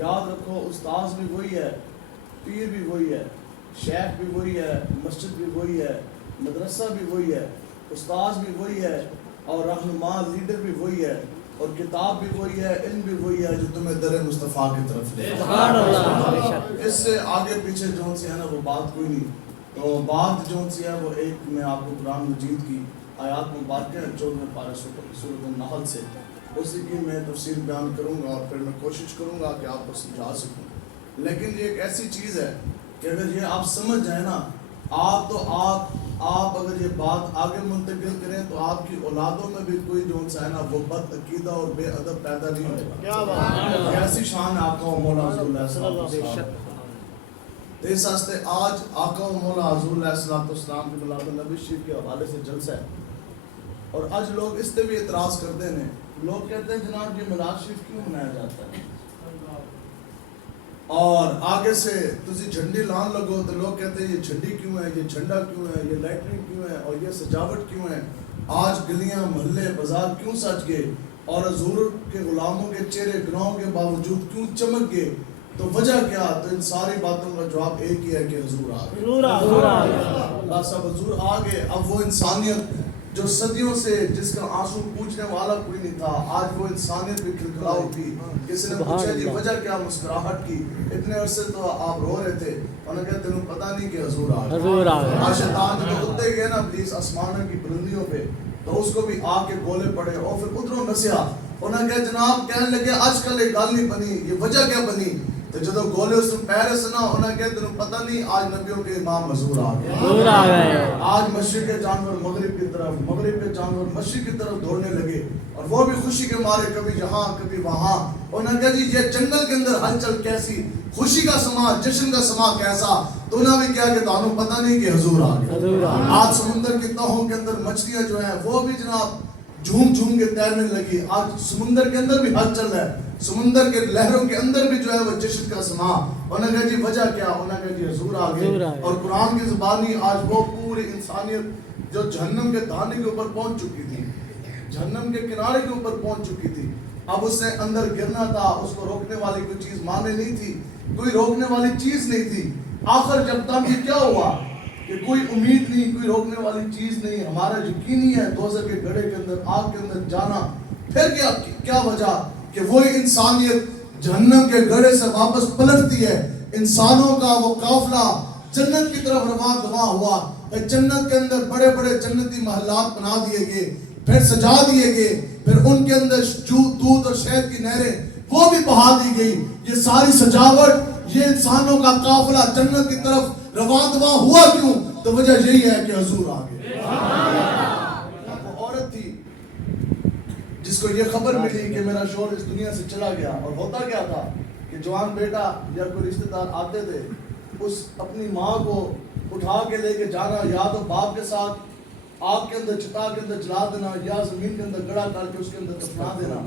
یاد رکھو استاذ بھی وہی ہے, پیر بھی وہی ہے, شیخ بھی وہی ہے, مسجد بھی وہی ہے, مدرسہ بھی وہی ہے, استاذ بھی وہی ہے, اور رہنما لیڈر بھی وہی ہے, اور کتاب بھی وہی ہے, علم بھی وہی ہے جو تمہیں در مصطفیٰ کی طرف لے. سبحان اللہ. اس سے آگے پیچھے جو سی ہے نا وہ بات کوئی نہیں. تو بات جو سی ہے وہ ایک میں آپ کو قرآن مجید کی آیات مبارکہ 14 پارہ سورۃ النحل سے اسی کی میں تفصیل بیان کروں گا, اور پھر میں کوشش کروں گا کہ آپ کو سمجھا سکوں. لیکن یہ ایک ایسی چیز ہے کہ اگر یہ آپ سمجھ جائیں نا, آپ اگر یہ بات آگے منتقل کریں تو آپ کی اولادوں میں بھی کوئی جو ہے نا وہ بد عقیدہ اور بے ادب پیدا نہیں ہوگا. ایسی شان ہے آقا و مولا حضور علیہ السلام. تو اس واسطے آج آقا و مولا حضور علیہ السلام کی میلاد النبی شریف کے حوالے سے جلسہ ہے, اور آج لوگ اس سے بھی اعتراض کرتے ہیں. لوگ کہتے ہیں جناب یہ میلاد شریف کیوں منایا جاتا ہے, اور آگے سے تسی جھنڈی لان لگو تو لوگ کہتے ہیں یہ جھنڈی کیوں ہے, یہ جھنڈا کیوں ہے, یہ لائٹنگ کیوں ہے, اور یہ سجاوٹ کیوں ہے, آج گلیاں محلے بازار کیوں سج گئے, اور حضور کے غلاموں کے چہرے گناہوں کے باوجود کیوں چمک گئے. تو وجہ کیا؟ تو ان ساری باتوں کا جواب ایک ہی ہے کہ حضور آ گئے. بس اب حضور آ گئے. اب وہ انسانیت جو صدیوں سے جس کا آنسو پوچھنے والا کوئی نہیں تھا, آج وہ انسانیت بھی کھلکھلا اٹھی. کسی نے پوچھا جی وجہ کیا مسکراہٹ کی, اتنے عرصے تو آپ رو رہے تھے, انہوں نے کہا تینوں پتہ نہیں کہ حضور آ گئے. آج شیطان جو اٹھتے گئے نا ابلیس آسمانوں کی بلندیوں پہ, تو اس کو بھی آ کے گولے پڑے, اور پھر ادھروں نسیا. انہوں نے کہا جناب کہنے لگے آج کل ایک گل نہیں بنی, یہ وجہ کیا بنی؟ تو جدو گولے اس میں پیر سنا, انہوں نے کہا تینوں پتہ نہیں آج نبیوں کے امام حضور آ گئے. آج مشرق کے جانور مغرب کی طرف, مغرب کے جانور مشرق کی طرف دوڑنے لگے, اور وہ بھی خوشی کے مارے کبھی یہاں کبھی وہاں. انہوں نے کہا جی یہ جنگل کے اندر ہلچل کیسی, خوشی کا سما, جشن کا سما کیسا. تو انہوں نے بھی کیا کہ تانوں پتہ نہیں کہ حضور آ گئے. آج سمندر کی تہوں کے اندر مچھلیاں جو ہیں وہ بھی جناب جھوم جھوم کے تیرنے لگی. آج سمندر کے اندر بھی حل چل رہا ہے, سمندر کے لہروں کے اندر بھی جو ہے وہ جشن کا سما. انہوں نے کہا جی وجہ کیا؟ انہوں نے کہا جی حضور آ گئے. اور قرآن کی زبانی آج وہ پوری انسانیت جو جہنم کے دہانے کے اوپر پہنچ چکی تھی, جہنم کے کنارے کے اوپر پہنچ چکی تھی, اب اس نے اندر گرنا تھا, اس کو روکنے والی کوئی چیز مانے نہیں تھی, کوئی روکنے والی چیز نہیں تھی. آخر جب تک یہ کیا ہوا کہ کوئی امید نہیں, کوئی روکنے والی چیز نہیں, ہمارا یقینی ہے دوزخ کے گڑھے کے اندر, آگ کے اندر جانا. پھر کیا وجہ کہ وہی انسانیت جہنم کے گڑھے سے واپس پلٹتی ہے. انسانوں کا وہ قافلہ جنت کی طرف رواں دواں ہوا, جنت کے اندر بڑے بڑے جنتی محلات بنا دیے گئے, پھر سجا دیے گئے, پھر ان کے اندر دودھ اور شہد کی نہریں وہ بھی بہا دی گئی. یہ ساری سجاوٹ, یہ انسانوں کا قافلہ جنت کی طرف رواں دواں ہوا کیوں؟ تو وجہ یہی ہے کہ حضور آ گئے. وہ عورت تھی جس کو یہ خبر ملی کہ میرا شوہر اس دنیا سے چلا گیا, اور ہوتا کیا تھا کہ جوان بیٹا یا کوئی رشتہ دار آتے تھے, اس اپنی ماں کو اٹھا کے لے کے جانا, یا تو باپ کے ساتھ آگ کے اندر, چتا کے اندر جلا دینا, یا زمین کے اندر گڑا کر کے اس کے اندر دفنا دینا.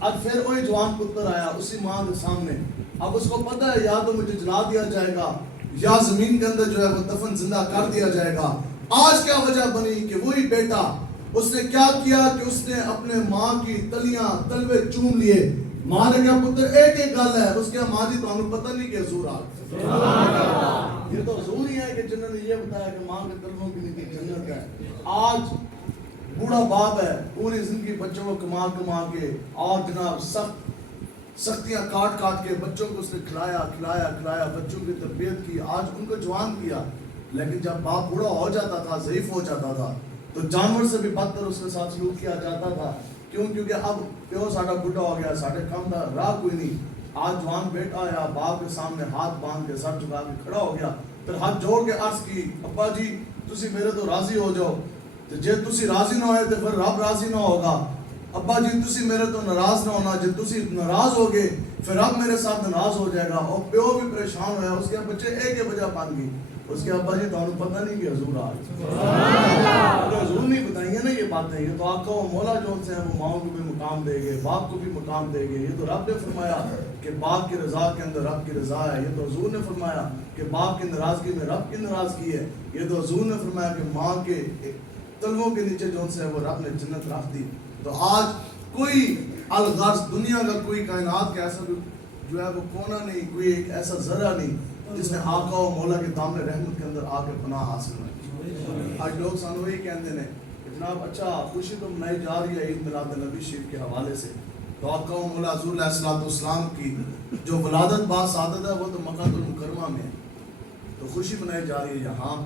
اب پھر وہی جوان پتر آیا اسی ماں کے سامنے, اب اس کو پتہ ہے یا تو مجھے جلا دیا جائے گا یا زمین کے اندر جو ہے وہ دفن زندہ کر دیا جائے گا. آج کیا وجہ بنی کہ وہی بیٹا, اس نے کیا کیا کہ اس نے اپنے ماں کی تلیاں تلوے چوم لیے. ماں نے کہا پتر ایک ایک گل ہے, اس کے ماں جی تمہیں پتہ نہیں کہ حضور آ گئے. یہ تو حضور ہی ہے کہ جنہوں نے یہ بتایا کہ ماں کے تلووں کی نیچے جنت ہے. آج بوڑھا باپ ہے, پوری زندگی بچوں کو کما کما کے اور جناب سختیاں کاٹ کاٹ کے بچوں کو اس نے کھلایا, بچوں کی تربیت کی, آج ان کو جوان کیا. لیکن جب باپ بوڑھا ہو جاتا تھا, ضعیف ہو جاتا تھا, تو جانور سے بھی بدتر اس کے ساتھ سلوک کیا جاتا تھا. کیوں؟ کیونکہ اب پیو ساڈا بڈھا ہو گیا, ساڈے کام دا راہ کوئی نہیں. آج جوان بیٹا آیا, باپ کے سامنے ہاتھ باندھ کے سر جھکا کے کھڑا ہو گیا, پھر ہاتھ جوڑ کے عرض کی ابا جی تسی میرے تو راضی ہو جاؤ, تو جے تسی راضی نہ ہوئے تو پھر رب راضی نہ ہوگا. ابا جی تسی میرے تو ناراض نہ ہونا, جے تسی ناراض ہوگے پھر رب میرے ساتھ ناراض ہو جائے گا. اور پیو بھی پریشان ہویا, اس کے بچے ایک ہی وجہ بن گئی, اس کے ابا جی تمہیں پتہ نہیں کہ حضور آ گئے. حضور نہیں بتائیں گے نا یہ باتیں, یہ تو آپ کو مولا جو سے ہیں وہ ماؤں کو بھی مقام دے گے, باپ کو بھی مقام دے گے. یہ تو رب نے فرمایا کہ باپ کی رضا کے اندر رب کی رضا ہے. یہ تو حضور نے فرمایا کہ باپ کی ناراضگی میں رب کی ناراضگی ہے. یہ تو حضور نے فرمایا کہ ماں کے تلووں کے نیچے جو سے ہے وہ رب نے جنت رکھ دی. تو آج کوئی الغرض دنیا کا کوئی کائنات کا ایسا جو ہے وہ کونا نہیں, کوئی ایک ایسا ذرہ نہیں جس نے آقا و مولا کے دامن رحمت کے اندر آ کے پناہ حاصل کی. آج لوگ سانو وہی کہتے ہیں کہ جناب اچھا خوشی تو منائی جا رہی ہے عید میلاد نبی شریف کے حوالے سے, تو آقا و مولا حضور علیہ الصلوۃ والسلام کی جو ولادت با سعادت ہے وہ تو مکہ المکرمہ میں ہے, تو خوشی منائی جا رہی ہے یہاں.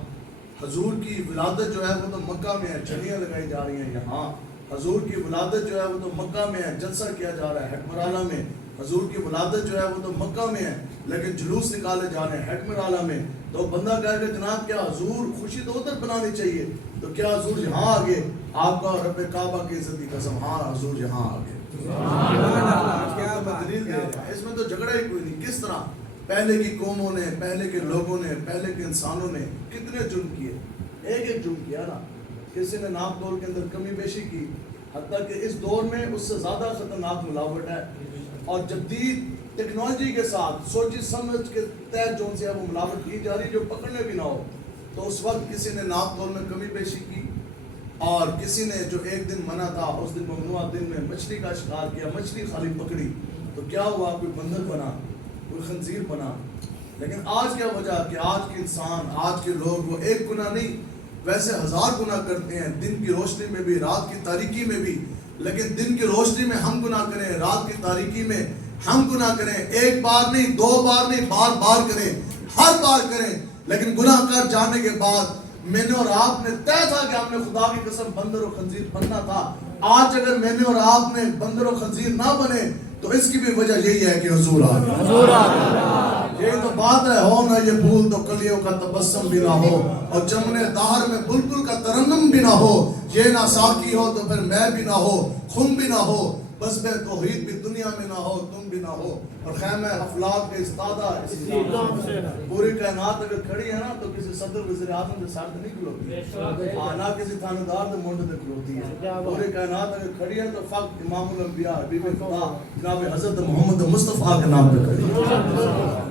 حضور کی ولادت جو ہے وہ تو مکہ میں ہے, چھڑیاں لگائی جا رہی ہیں یہاں. حضور کی ولادت جو ہے وہ تو مکہ میں ہے, جلسہ کیا جا رہا ہے ہٹمرالہ میں. حضور کی ولادت جو ہے وہ تو مکہ میں ہے, لیکن جلوس نکالے جا رہے ہیں ہٹمرالہ میں. تو بندہ کہے کہ جناب کیا حضور خوشی تو ادھر بنانی چاہیے, تو کیا حضور یہاں آگے آپ کا رب کعبہ کی عزت کی قسم, ہاں حضور یہاں آگے. اس میں تو جھگڑا ہی کوئی نہیں. کس طرح پہلے کی قوموں نے, پہلے کے لوگوں نے, پہلے کے انسانوں نے کتنے جرم کیے, ایک ایک جرم کیا نا. کسی نے ناپ تول کے اندر کمی بیشی کی, حتیٰ کہ اس دور میں اس سے زیادہ خطرناک ملاوٹ ہے, اور جدید ٹیکنالوجی کے ساتھ سوچی سمجھ کے تحت جو ان سے وہ ملاوٹ کی جا رہی جو پکڑنے بھی نہ ہو. تو اس وقت کسی نے ناپ تول میں کمی بیشی کی, اور کسی نے جو ایک دن منع تھا اس دن ممنوع دن میں مچھلی کا شکار کیا, مچھلی خالی پکڑی, تو کیا ہوا, کوئی بندر بنا, کوئی خنزیر بنا. لیکن آج کیا وجہ کہ آج کے انسان, آج کے لوگ وہ ایک گناہ نہیں ویسے 1000 گناہ کرتے ہیں, دن کی روشنی میں بھی, رات کی تاریکی میں بھی. لیکن دن کی روشنی میں ہم گناہ کریں, رات کی تاریکی میں ہم گناہ کریں, ایک بار نہیں, 2 بار نہیں, بار بار کریں, ہر بار کریں. لیکن گناہ کر جانے کے بعد میں نے اور آپ نے طے تھا کہ ہم نے خدا کی قسم بندر و خنزیر بننا تھا. آج اگر میں نے اور آپ نے بندر و خنزیر نہ بنے تو اس کی بھی وجہ یہی ہے کہ حضور آ گیا. یہ تو بات ہے, ہو نہ یہ پھول تو کلیوں کا تبسم بھی نہ ہو, اور چمنے دہر میں بلبل کا ترنم بھی نہ ہو. یہ نہ ساقی ہو تو پھر میں بھی نہ ہو, خم بھی نہ ہو, بس بے توحید بھی دنیا میں نہ ہو, تم بھی نہ ہو. اور خیمہ افلاک کے استادہ پوری کائنات اگر کھڑی ہے نا تو کسی صدر وزیر اعظم کے ساتھ نہیں کھلوتی, نہ کسی تھانے دار کے منڈ سے کھلوتی ہے. پوری کائنات اگر کھڑی ہے تو فقط امام الانبیاء حبیب خدا جناب حضرت محمد مصطفیٰ کے نام پہ کھڑی ہے.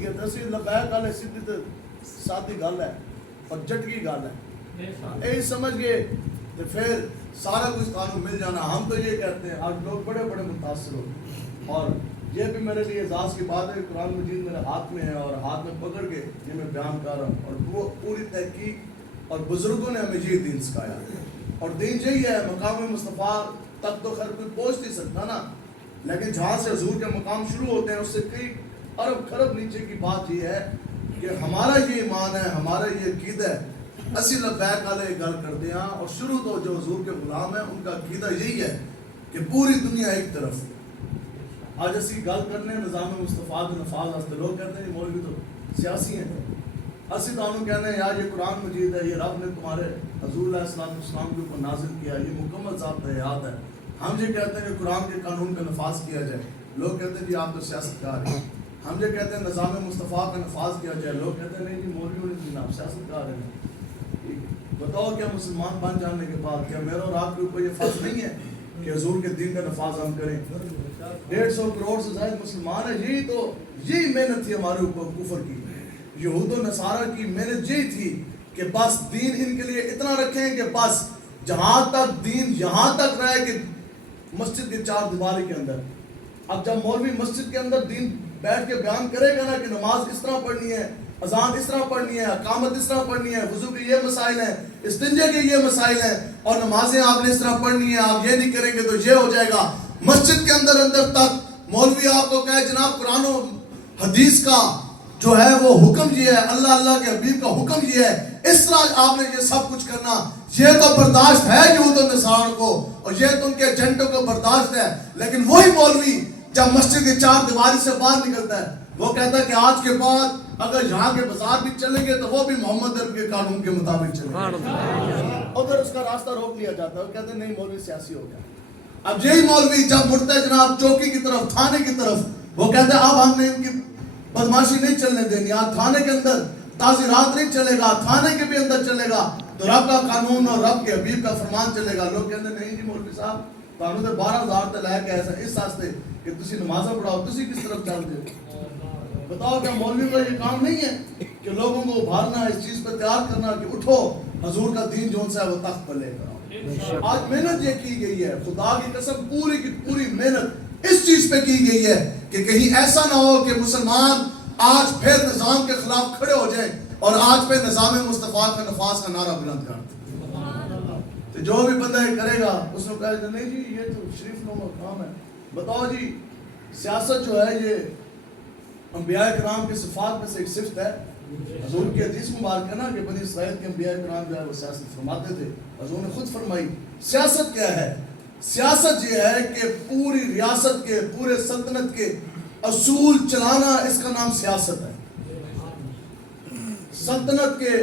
یہ دسی لبیک والے سیدھی تے سادی گل ہے اور جٹکی گل ہے, یہی سمجھ گئے تو پھر سارا کچھ قانون مل جانا. ہم تو یہ کہتے ہیں, آج لوگ بڑے بڑے متاثر ہو, اور یہ بھی میرے لیے اعزاز کی بات ہے کہ قرآن مجید میرے ہاتھ میں ہے, اور ہاتھ میں پکڑ کے یہ میں بیان کر رہا ہوں. اور وہ پوری تحقیق اور بزرگوں نے ہمیں یہ دین سکھایا, اور دین یہی ہے. مقام مصطفیٰ تک تو خیر کوئی پہنچ نہیں سکتا نا, لیکن جہاں سے حضور کے مقام شروع ہوتے ہیں اس سے کئی ارب خرب نیچے کی بات یہ ہے کہ ہمارا یہ ایمان ہے, ہمارا یہ عقیدہ ہے. اسی لبیک والے گل کرتے ہیں, اور شروع تو جو حضور کے غلام ہیں ان کا عقیدہ یہی ہے کہ پوری دنیا ایک طرف. آج اسی گل کرنے نظام مصطفیٰ کے نفاذ واسطے لوگ کہتے ہیں یہ مولوی تو سیاسی ہیں. اسی تو انہوں کہنے ہیں یار یہ قرآن مجید ہے, یہ رب نے تمہارے حضور علیہ السلام کے اوپر نازل کیا, یہ مکمل ضابطہ حیات ہے. ہم یہ کہتے ہیں کہ قرآن کے قانون کا نفاذ کیا جائے, لوگ کہتے ہیں جی آپ تو سیاست کار ہیں. ہم یہ کہتے ہیں نظام مصطفیٰ کا نفاذ کیا جائے, لوگ کہتے ہیں نہیں جی مولویوں نے جی آپ سیاست کار ہیں. بتاؤ کیا مسلمان بن جانے کے بعد کیا میرا اور آپ کے اوپر یہ فرض نہیں ہے کہ حضور کے دین کا نفاذ ہم کریں؟ 150 کروڑ سے زائد مسلمان ہیں, یہی محنت تھی ہمارے اوپر کفر کی. یہود و نصارہ کی محنت یہی تھی کہ بس دین ان کے لیے اتنا رکھیں کہ بس جہاں تک دین یہاں تک رہے کہ مسجد کے 4 دیواری کے اندر. اب جب مولوی مسجد کے اندر دین بیٹھ کے بیان کرے گا نا کہ نماز اس طرح پڑھنی ہے, اذان اس طرح پڑھنی ہے, اقامت اس طرح پڑھنی ہے, وضو کے یہ مسائل ہیں, استنجے کے یہ مسائل ہیں, اور نمازیں آپ نے اس طرح پڑھنی ہے, آپ یہ نہیں کریں گے تو یہ ہو جائے گا. مسجد کے اندر تک مولوی آپ کو کہے جناب قرآن و حدیث کا جو ہے وہ حکم یہ ہے, اللہ کے حبیب کا حکم یہ ہے, اس طرح آپ نے یہ سب کچھ کرنا. یہ تو برداشت ہے یہود و نصارہ کو, اور یہ تو ان کے ایجنٹوں کو برداشت ہے. لیکن وہی مولوی جب مسجد کی 4 دیواری سے باہر نکلتا ہے وہ کہتا ہے کہ آج کے بعد اگر یہاں کے بازار بھی چلیں گے تو وہ بھی محمد عرب کے قانون کے مطابق چلیں گے. ادھر اس کا راستہ روک لیا جاتا ہے, وہ کہتے ہیں نہیں مولوی سیاسی ہو گیا. اب یہی مولوی جب مڑتا ہے جناب چوکی کی طرف, تھانے کی طرف, وہ کہتا ہے اب ہم نے ان کی بدماشی نہیں چلنے دینی, آج تھانے کے اندر تعزیرات نہیں چلے گا, تھانے کے بھی اندر چلے گا تو رب کا قانون اور رب کے حبیب کا فرمان چلے گا. لوگ کہتے ہیں نہیں جی مولوی صاحب قانون سے 12,000 تے لے کے ایسا اس واسطے کہ تسی نمازیں پڑھاؤ, تسی کس طرف چل دے. بتاؤ کیا مولوی کا یہ کام نہیں ہے کہ لوگوں کو ابھارنا, اس چیز پہ تیار کرنا کہ اٹھو حضور کا دین جو ہے وہ تخت پر لے کر آؤ. آج محنت یہ کی گئی ہے, خدا کی قسم پوری کی پوری محنت اس چیز پہ کی گئی ہے کہ کہیں ایسا نہ ہو کہ مسلمان آج پھر نظام کے خلاف کھڑے ہو جائیں اور آج پہ نظام مصطفیٰ کا نفاذ کا نعرہ بلند کر دیں. تو جو بھی بندہ یہ کرے گا اس نے کہا نہیں جی یہ تو شریف لوگوں کا کام ہے. بتاؤ جی سیاست جو ہے یہ انبیاء کرام کی صفات میں سے ایک صفت ہے. حضور کی حدیث مبارک ہے نا کہ بنی اسرائیل کے انبیاء کرام جو ہے وہ سیاست فرماتے تھے. حضور نے خود فرمائی. سیاست کیا ہے؟ سیاست یہ ہے کہ پوری ریاست کے پورے سلطنت کے اصول چلانا، اس کا نام سیاست ہے. سلطنت کے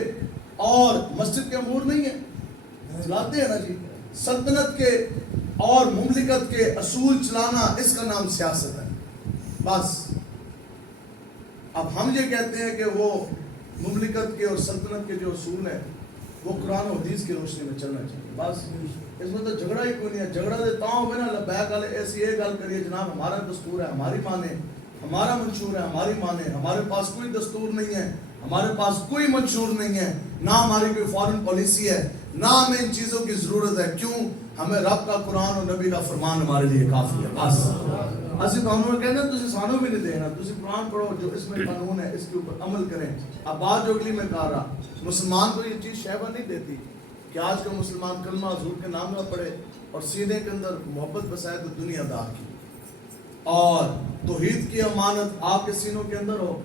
اور مسجد کے امور نہیں ہے، چلاتے ہیں نا جی. سلطنت کے اور مملکت کے اصول چلانا، اس کا نام سیاست ہے. بس اب ہم یہ کہتے ہیں کہ وہ مملکت کے اور سلطنت کے جو اصول ہیں وہ قرآن و حدیث کی روشنی میں چلنا چاہیے. بس اس میں تو جھگڑا ہی کوئی نہیں ہے. جھگڑا دیتا ہوں میں نا لبیک والے ایسی یہ گل کریے جناب ہمارا دستور ہے ہماری مانے، ہمارا منشور ہے ہماری مانے. ہمارے پاس کوئی دستور نہیں ہے، ہمارے پاس کوئی منشور نہیں ہے، نہ ہماری کوئی فارن پالیسی ہے، نہ ہمیں ان چیزوں کی ضرورت ہے. کیوں؟ ہمیں رب کا قرآن اور نبی کا فرمان ہمارے لیے کافی ہے. بس اسی قانون کہنا تجھے سانو بھی نہیں دینا. تجھے قرآن پڑھو، جو اس میں قانون ہے اس کے اوپر عمل کریں. اب بات جو اگلی میں کہا رہا، مسلمان کو یہ چیز شہوت نہیں دیتی کہ آج کا مسلمان کلمہ حضور کے نام میں پڑھے اور سینے کے اندر محبت بسائے تو دنیا دار کی اور توحید کی امانت آپ کے سینوں کے اندر ہو.